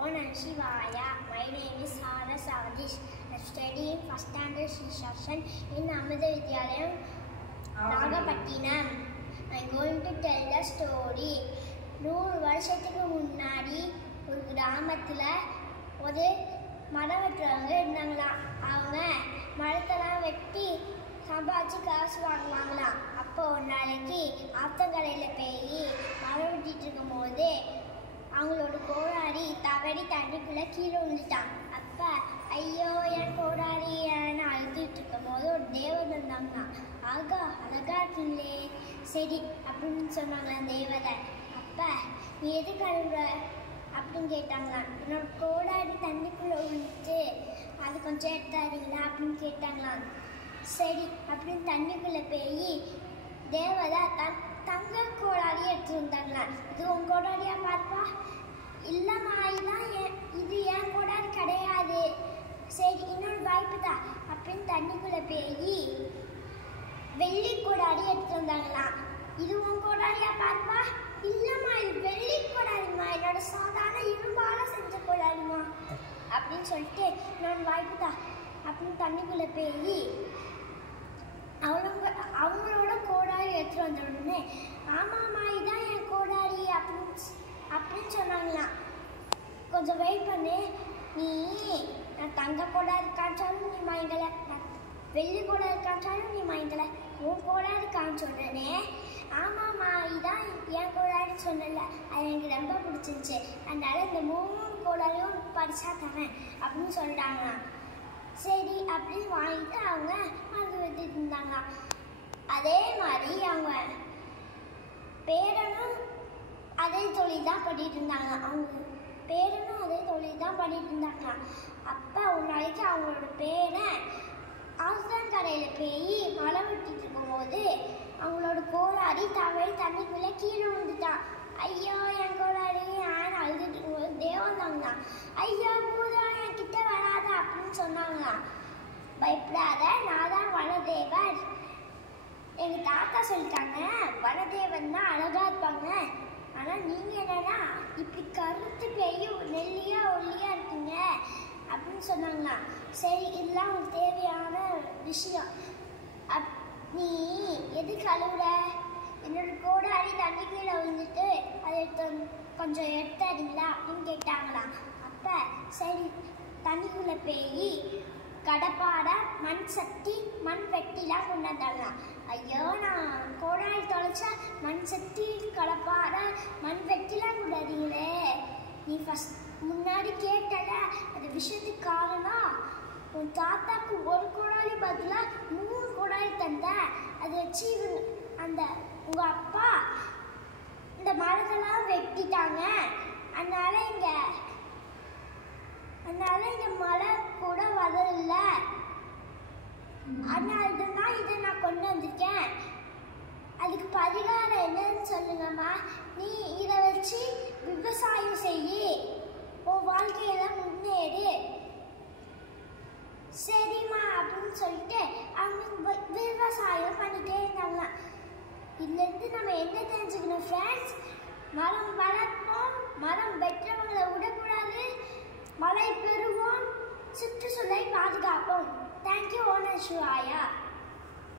Om Shivaya. My name is Sara Sadish. I study in first standard C section in Amrita Vidyalayam, Nagapattinam. I am going to tell the story. 100 வருஷத்துக்கு முன்னாடி ஒரு கிராமத்துல ஒரு மரம் வெட்டுறவங்க இருந்தாங்களாம். அவங்க மரத்தெல்லாம் வெட்டி சம்பாதிச்சு காசு வாங்குவாங்களாம். அப்போ ஒரு நாளைக்கு ஆத்தங்கரையில் போய் மரம் வெட்டிட்டு இருக்கும் போது அவங்களோட கோடாரி தவறி தண்ணிக்குள்ளே கீழே விழுந்துட்டான். அப்போ ஐயோ என் கோடாரி ஏன்னு அழுதுட்டு இருக்கும் போது ஒரு தேவதை இருந்தாங்களாம். ஆகா அழகா இருக்குங்களே, சரி அப்படின்னு சொன்னாங்களா தேவதை. அப்போ நீ எது கழுவுற அப்படின்னு கேட்டாங்களாம். என்னோட கோடாரி தண்ணிக்குள்ளே விழுந்துட்டு அது கொஞ்சம் எடுத்தாதீங்களா அப்படின்னு கேட்டாங்களாம். சரி அப்படின்னு தண்ணிக்குள்ளே போய் தேவதை தங்க கோடாரி எடுத்து வந்தாங்களாம். இது உன் கோடாரியா பார்ப்பா? இல்லைம்மா இது என் கோடாரி கிடையாது. சரி இன்னொரு வாய்ப்பு தான் அப்படின்னு தண்ணிக்குள்ளே போய் வெள்ளி கோடாரி எடுத்து வந்தாங்களாம். இது உன் கோடாரியா பார்ப்பா? இல்லைம்மா இது வெள்ளி கோடாரிம்மா, என்னோட சாதாரண இரும்பால செஞ்ச கோடாரிம்மா அப்படின்னு சொல்லிட்டு இன்னொரு வாய்ப்பு தான் அப்படின்னு தண்ணிக்குள்ளே போய் அவங்களோட கோடாரி எடுத்துட்டு வந்த உடனே ஆமாம்மா இதான் என் கோடாரி அப்படின்னு சொன்னாங்களாம். கொஞ்சம் வெயிட் பண்ணு, நீ நான் தங்க கோடாரி காமிச்சாலும் நீ வாங்கிக்கல, நான் வெள்ளி கோடாரி காமிச்சாலும் நீ வாங்கிக்கல, உன் கோடாரி காமிச்ச உடனே ஆமாம்மா இதான் என் கோடாரி சொன்னல, அது எனக்கு ரொம்ப பிடிச்சிருந்துச்சு, அதனால இந்த 3 கோடாரியும் பரிசா தரேன் அப்படின்னு சொல்லிட்டாங்களாம். சரி அப்படின்னு வாங்கிட்டு அவங்க மருந்து வெட்டிட்டு இருந்தாங்க. அதே மாதிரி அவங்க பேரனும் அதே தொழில் தான் பண்ணிட்டு இருந்தாங்க. அப்போ ஒரு நாளைக்கு அவங்களோட பேரன் ஆஸ்தாங்கரையில் போய் மழை வெட்டிட்டு இருக்கும்போது அவங்களோட கோடாரி தவறி தண்ணிக்குள்ளே கீழே விழுந்துட்டான். ஐயோ என் கோடாரி ஏன்னு அழுதுட்டு இருக்கும்போது தேவந்தாங்களாம். ஐயோ பூதா என் கிட்ட வராத அப்படின்னு சொன்னாங்களாம். பயப்படாத, நான் தான் வனதேவர். எங்கள் தாத்தா சொல்லிட்டாங்க வனதேவன் தான் அழகா இருப்பாங்க, ஆனால் நீங்கள் என்னன்னா இப்படி கருத்து பெய்யும் நெல்லியா ஒல்லியா இருக்கீங்க அப்படின்னு சொன்னாங்களாம். சரி இதெல்லாம் உங்களுக்கு தேவையான விஷயம். நீ எது கழுவுற? என்னோட கோடாரி தண்ணி கீழே விழுந்துட்டு அதை கொஞ்சம் எடுத்தாதீங்களா அப்படின்னு கேட்டாங்களாம். அப்போ சரி தண்ணிக்குள்ளே போய் கடப்பாடை மண் சட்டி மண் வெட்டிலாம் கொண்டு வந்தாங்களாம். ஐயோ நான் கோடாரி தொலைச்சா மண் சட்டி கடப்பாடை மண் வெட்டிலாம் கொண்டாதீங்களே, நீ ஃபஸ்ட் முன்னாடி கேட்டல அது விஷயத்துக்கு காரணம் உன் தாத்தாக்கு ஒரு கோடாரி பதிலாக 3 கோடாரி தந்த, அதை வச்சு அந்த உங்கள் அப்பா இந்த மரத்தெல்லாம் வெட்டிட்டாங்க, அதனால இங்கே மழை கூட வரல, அதனால தான் இதை நான் கொண்டு வந்திருக்கேன், அதுக்கு பரிகாரம் என்னன்னு சொல்லுங்கம்மா, நீ இதை வச்சு விவசாயம் செய்யி உன் வாழ்க்கையில முன்னேறு. சரிம்மா அப்படின்னு சொல்லிட்டு அவங்க விவசாயம் பண்ணிட்டே இருந்தாங்க. இதுலேருந்து நம்ம என்ன தெரிஞ்சுக்கணும் ஃப்ரெண்ட்ஸ்? மரம் வளர்ப்போம், மரம் வெற்றவங்களை விடக்கூடாது, மழை பெறுவோம், சுற்றுச்சூழலை பாதுகாப்போம். தேங்க்யூ. ஓம் நம சிவாயா.